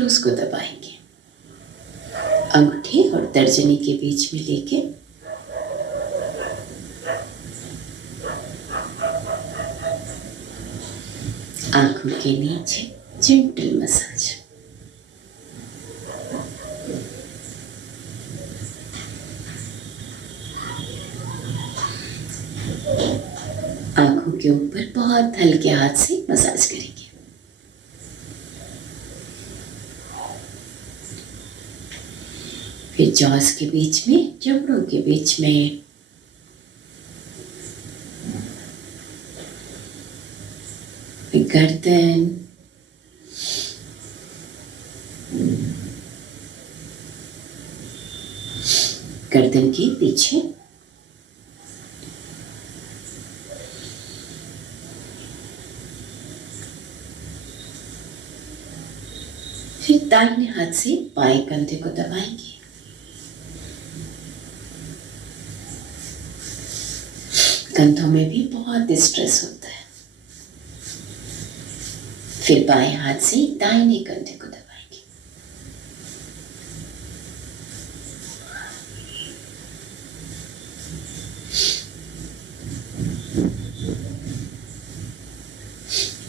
Cross को दबाएंगे। अंगूठे और तर्जनी के बीच में लेके आंखों के नीचे जेंटल मसाज। आंखों के ऊपर बहुत हल्के हाथ से मसाज करेंगे। फिर जॉस के बीच में, जबड़ों के बीच में गर्दन, गर्दन के पीछे, फिर दाहिने हाथ से बाएं कंधे को दबाएंगे। कंधों में भी बहुत स्ट्रेस होता है। फिर बाएं हाथ से दाहिने कंधे को दबाएंगे।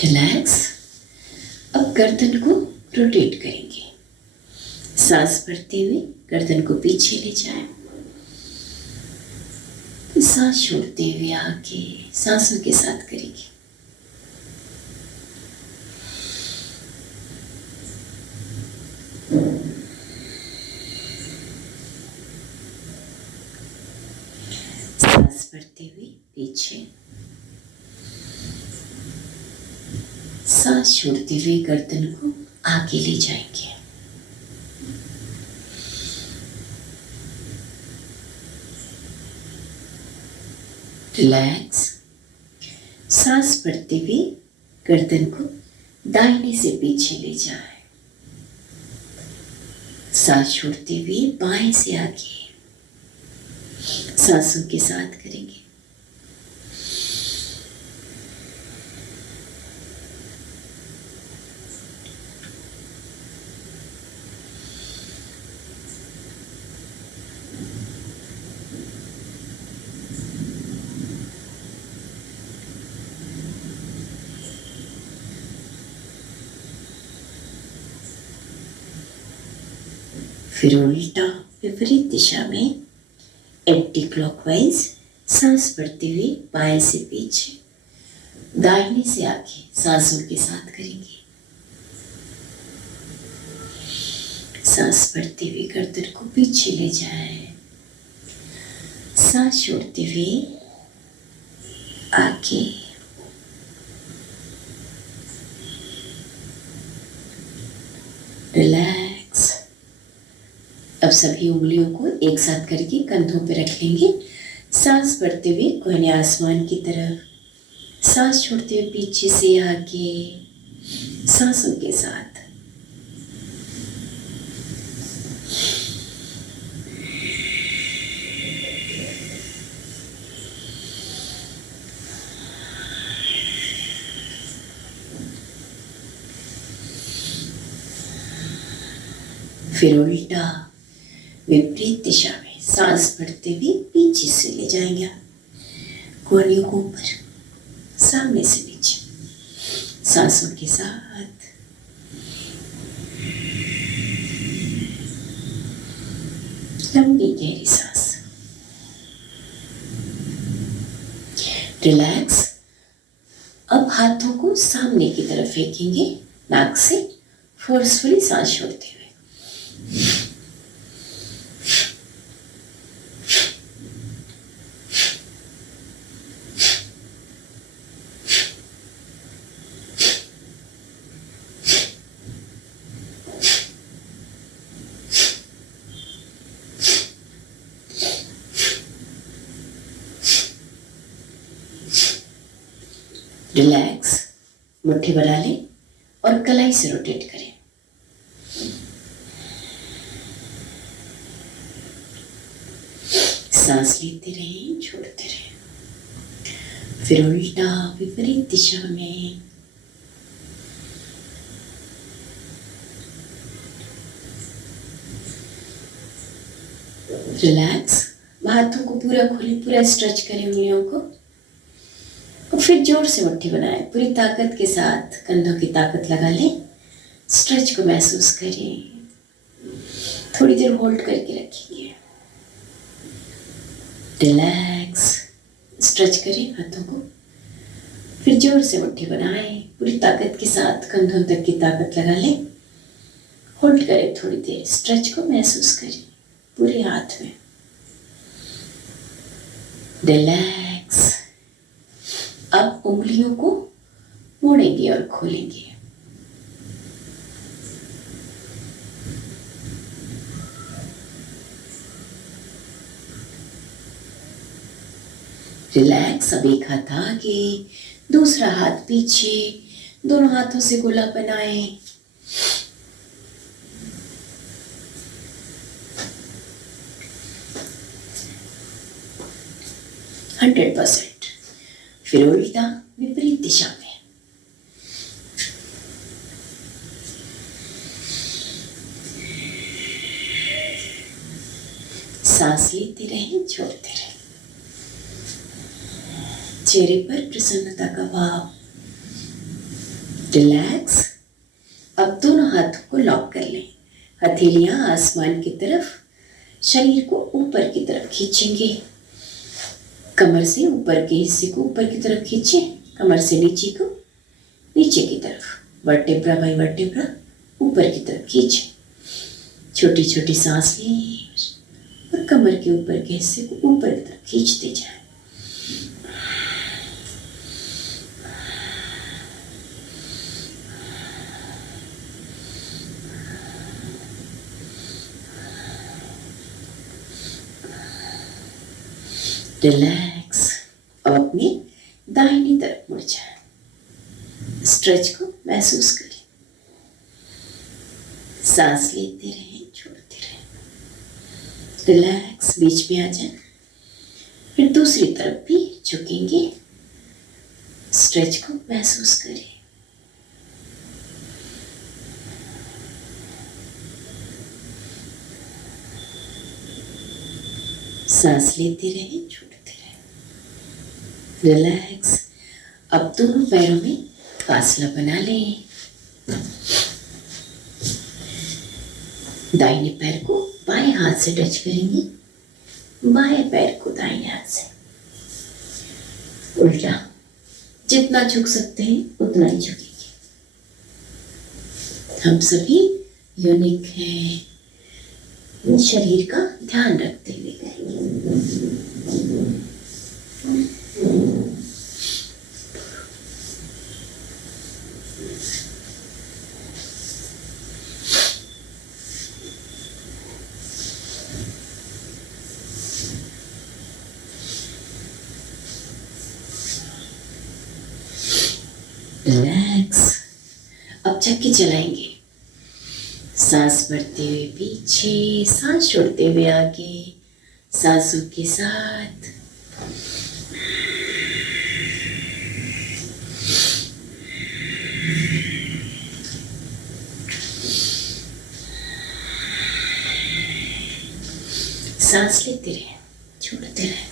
रिलैक्स। अब गर्दन को रोटेट करेंगे। सांस भरते हुए गर्दन को पीछे ले जाएं। सांस छोड़ते हुए आगे सांसों के साथ करेंगे। सांस भरते हुए पीछे, सांस छोड़ते हुए गर्दन को आगे ले जाएंगे। रिलैक्स। सांस भरते हुए गर्दन को दाहिने से पीछे ले जाएं। सांस छोड़ते हुए बाएं से आगे सांसों के साथ करेंगे। फिर उल्टा विपरीत दिशा में एंटी क्लॉकवाइज सांस भरते हुए बाएं से पीछे, दाहिने से आगे सांसों के साथ करेंगे। सांस भरते हुए गर्दन को पीछे ले जाएं। सांस छोड़ते हुए आगे। रिलैक्स। अब सभी उंगलियों को एक साथ करके कंधों पे रख लेंगे। सांस भरते हुए कोहनी आसमान की तरफ, सांस छोड़ते हुए पीछे से आगे सांसों के साथ। फिर उल्टा विपरीत दिशा में सांस भरते हुए पीछे से ले जाएंगे। कोहनियों को ऊपर, सामने से नीचे सांसों के साथ। लंबी गहरी सांस। रिलैक्स। अब हाथों को सामने की तरफ फेंकेंगे, नाक से फोर्सफुली सांस छोड़ते हुए। रिलैक्स। मुट्ठी बना लें और कलाई से रोटेट करें। सांस लेते रहें, छोड़ते रहें। फिर उल्टा विपरीत दिशा में रिलैक्स। हाथों को पूरा खोलें, पूरा स्ट्रेच करें उंगलियों को और फिर जोर से मुट्ठी बनाएं। पूरी ताकत के साथ कंधों की ताकत लगा लें। स्ट्रेच को महसूस करें। थोड़ी देर होल्ड करके रखेंगे। रिलैक्स। स्ट्रेच करें हाथों को, फिर जोर से मुट्ठी बनाएं। पूरी ताकत के साथ कंधों तक की ताकत लगा लें। होल्ड करें थोड़ी देर। स्ट्रेच को महसूस करें पूरे हाथ में। रिलैक्स। अब उंगलियों को मोड़ेंगे और खोलेंगे। रिलैक्स। अब एक हाथ आगे, दूसरा हाथ पीछे, दोनों हाथों से गोला बनाएं। Hundred percent. फिर उल्टा विपरीत दिशा में। सांस लेते रहें, छोड़ते रहें। चेहरे पर प्रसन्नता का भाव। रिलैक्स। अब दोनों हाथों को लॉक कर लें। हथेलियां आसमान की तरफ, शरीर को ऊपर की तरफ खींचेंगे। कमर से ऊपर के हिस्से को ऊपर की तरफ खींचें, कमर से नीचे को नीचे की तरफ। वर्टेब्रा बाई वर्टेब्रा ऊपर की तरफ खींचें। छोटी छोटी सांस लें और कमर के ऊपर के हिस्से को ऊपर की तरफ खींचते जाएं। रिलैक्स। अब अपनी दाहिनी तरफ मुड़ जाएं। स्ट्रेच को महसूस करें। सांस लेते रहें, छोड़ते रहें। रिलैक्स। बीच में आ जाएं। फिर दूसरी तरफ भी झुकेंगे। स्ट्रेच को महसूस करें। सांस लेते रहें, छोड़ते रहें। रिलैक्स। अब दोनों पैरों में फासला बना लें। दाहिने पैर को बाएं हाथ से टच करेंगे, बाएं पैर को दाहिने हाथ से। उल्टा। जितना झुक सकते हैं उतना ही झुकेंगे। हम सभी यूनिक हैं। शरीर का ध्यान रखते हुए करेंगे। रिलैक्स। अब चक्की चलाएंगे। सांस भरते हुए पीछे, सांस छोड़ते हुए आगे, सांसों के साथ। सांस लेते रहे, छोड़ते रहे।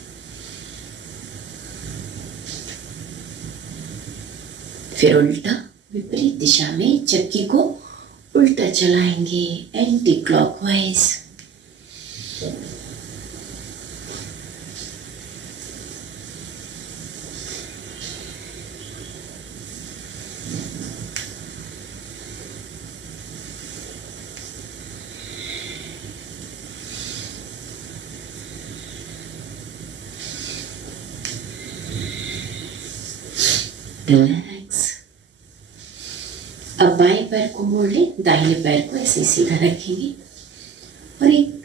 फिर उल्टा विपरीत दिशा में चक्की को उल्टा चलाएंगे, एंटी क्लॉकवाइज। रिलैक्स। अब बाएं पैर को मोड़ लें, दाहिने पैर को ऐसे सीधा रखेंगे और एक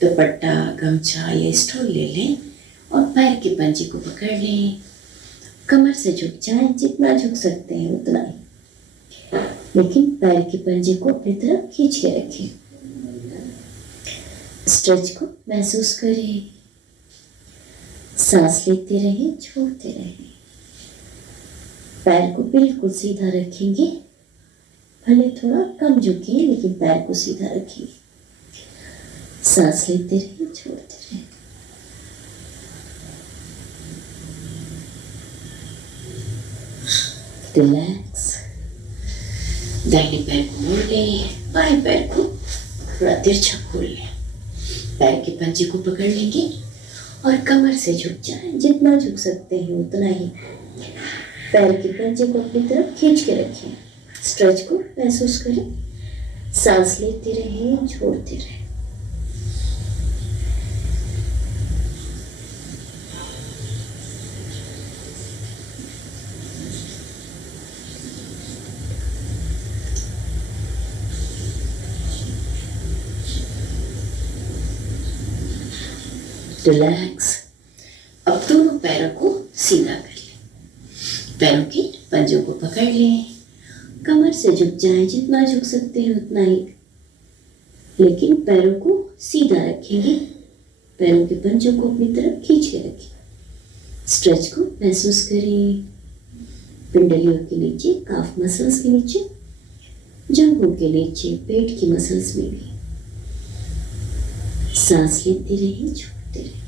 दुपट्टा, गमछा या स्टूल ले लें और पैर के पंजे को पकड़ लें। कमर से झुक जाएं, जितना झुक सकते हैं उतना ही, लेकिन पैर के पंजे को अपनी तरफ खींच के रखें। स्ट्रेच को महसूस करें। सांस लेते रहें, छोड़ते रहें। पैर को बिल्कुल सीधा रखेंगे, भले थोड़ा कम झुके लेकिन पैर को सीधा रखेंगे। सांस लेते रहे, छोड़ते रहे। रिलैक्स। दाहिने पैर को मोड़ लें, बाएं पैर को थोड़ा तिरछा खोल लें। पैर के पंजे को पकड़ लेंगे और कमर से झुक जाएं। जितना झुक सकते हैं उतना ही। पैर के पंजे को अपनी तरफ खींच के रखें। स्ट्रेच को महसूस करें। सांस लेते रहें, छोड़ते रहें। रिलैक्स। अब दोनों पैरों को सीधा कर लें। पैरों के पंजों को पकड़ लें। कमर से झुक जाएं, जितना झुक सकते हैं उतना ही, लेकिन पैरों को सीधा रखेंगे। पैरों के पंजों को अपनी तरफ खींच के रखें। स्ट्रेच को महसूस करें। पिंडलियों के नीचे, काफ मसल्स के नीचे, जंघों के नीचे, पेट की मसल्स में भी। सांस लेते रहें, छोड़ते रहें।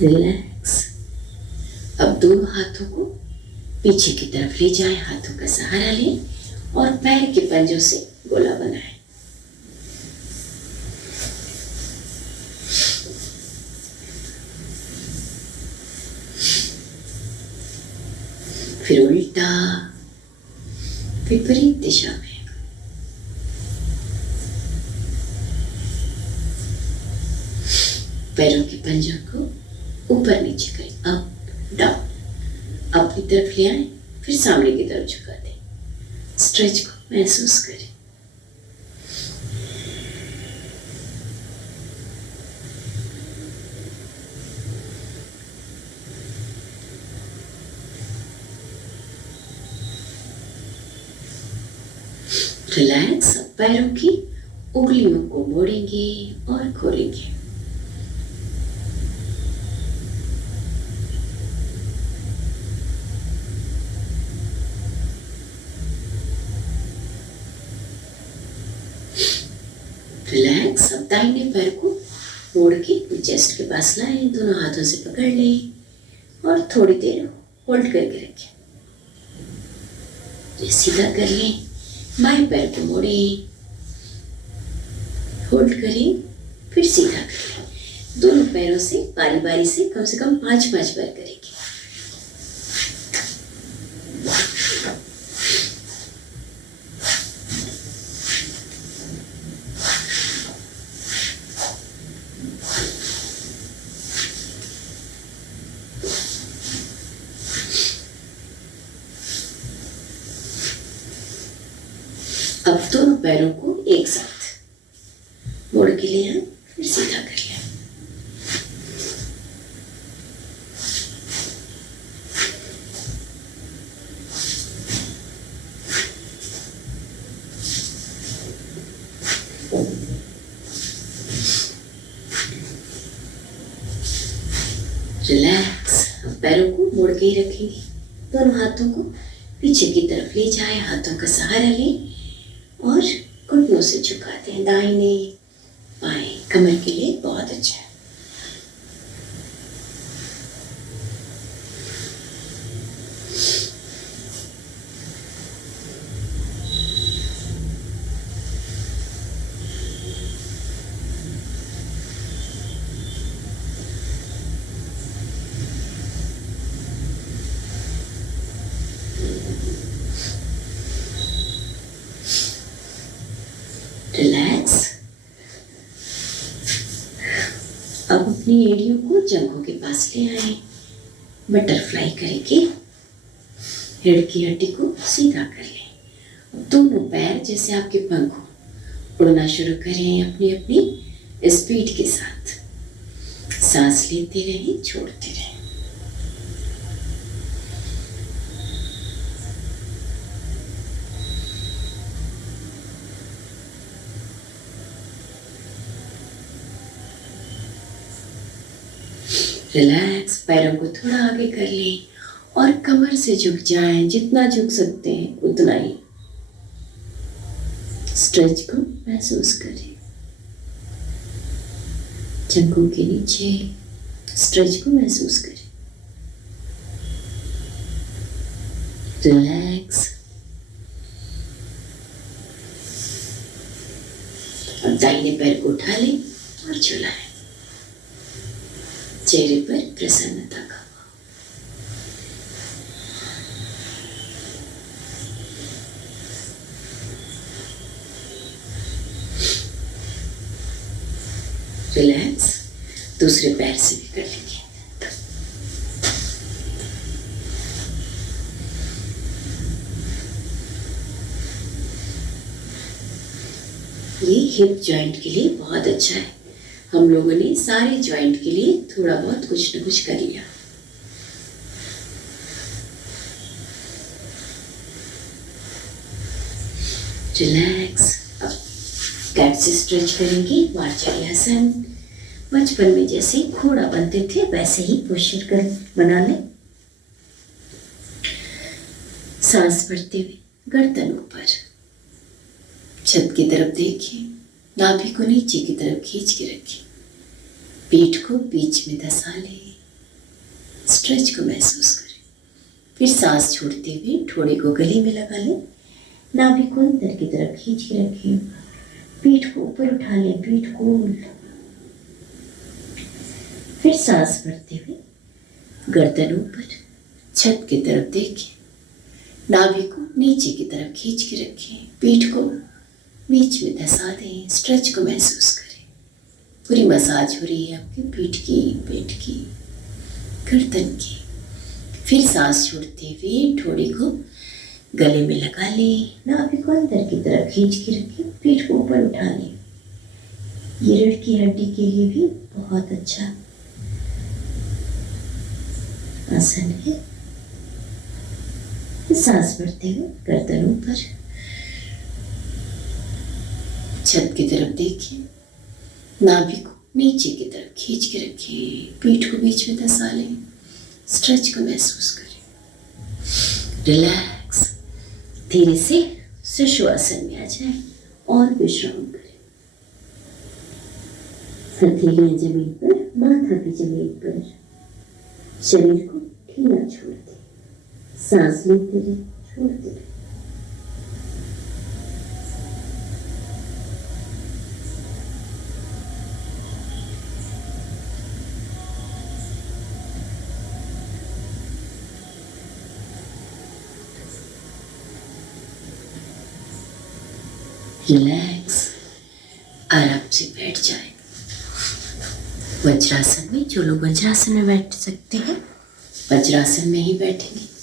रिलैक्स। अब दोनों हाथों को पीछे की तरफ ले जाएं, हाथों का सहारा लें और पैर के पंजों से गोला बनाएं। फिर उल्टा, विपरीत दिशा में। पैरों के पंजों को ऊपर नीचे करें, अप डाउन। अपनी तरफ ले आए, फिर सामने की तरफ झुका दें। स्ट्रेच को महसूस करें। रिलैक्स। पैरों की उंगलियों को मोड़ेंगे और खोलेंगे। रिलैक्स। अब दाहिने पैर को मोड़ के चेस्ट के पास लाएं, दोनों हाथों से पकड़ लें और थोड़ी देर होल्ड करके रखें। सीधा कर लें, बाएं पैर को मोड़ें, होल्ड करें, फिर सीधा कर लें। दोनों पैरों से बारी बारी से कम 5-5 बार करेंगे। अब दोनों पैरों को एक साथ मोड़ के ले आए, फिर सीधा कर लें। रिलैक्स। अब पैरों को मोड़ के ही रखेंगे। दोनों हाथों को पीछे की तरफ ले जाए, हाथों का सहारा लें और घुटनों से झुका दें। दाहिने बाएं, कमर के लिए बहुत अच्छा है। रिलैक्स। अब अपनी एड़ियों को जंघों के पास ले आए, बटरफ्लाई करेंगे। रीढ़ की हड्डी को सीधा कर लें। अब दोनों पैर जैसे आपके पंख हो, उड़ना शुरू करें अपनी अपनी स्पीड के साथ। सांस लेते रहें, छोड़ते रहें। रिलैक्स, पैरों को थोड़ा आगे कर लें और कमर से झुक जाएं, जितना झुक सकते हैं उतना ही। स्ट्रेच को महसूस करें, जंघों के नीचे स्ट्रेच को महसूस करें। रिलैक्स। अब दाहिने पैर को उठा लें और झुलाएं। चेहरे पर प्रसन्नता का भाव। रिलैक्स। दूसरे पैर से भी कर लेंगे। ये हिप जॉइंट के लिए बहुत अच्छा है। हम लोगों ने सारे जॉइंट के लिए थोड़ा बहुत कुछ न कुछ कर लिया। रिलैक्स। अब कैट से स्ट्रेच करेंगे, वार्चर्यासन। बचपन में जैसे घोड़ा बनते थे वैसे ही पोस्चर कर बना लें। सांस भरते हुए गर्दन ऊपर, छत की तरफ देखिए, नाभि को नीचे की तरफ खींच के रखें, पीठ को बीच में धंसा लें, स्ट्रेच को महसूस करें। फिर सांस छोड़ते हुए ठोड़ी को गले में लगा लें, नाभि को अंदर की तरफ खींच के रखें, पीठ को ऊपर उठा लें, पीठ गोल। फिर सांस भरते हुए गर्दन ऊपर, छत की तरफ देखें, नाभि को नीचे की तरफ खींच के रखें, पीठ को बीच में धंसा दें, स्ट्रेच को महसूस करें। पूरी मसाज हो रही है आपके पीठ की, पेट की, गर्दन की। फिर सांस छोड़ते हुए ठोड़ी को गले में लगा लें, नाभि को अंदर की तरफ खींच के रखें, पीठ को ऊपर उठा लें। ये रीढ़ की हड्डी के लिए भी बहुत अच्छा आसन है। सांस भरते हुए गर्दन ऊपर, छत की तरफ देखिए, नाभि को नीचे की तरफ खींच के रखें, पीठ को बीच में धंसा लें, स्ट्रेच को महसूस करें। रिलैक्स। धीरे से सुषुवासन में आ जाए और विश्राम करें। हथेलियां जमीन पर, माथा भी जमीन पर, शरीर को ढीला छोड़ दें, सांस लेते रहे, छोड़ते रहे। रिलैक्स। आराम से बैठ जाए। वज्रासन में, जो लोग वज्रासन में बैठ सकते हैं वज्रासन में ही बैठेंगे।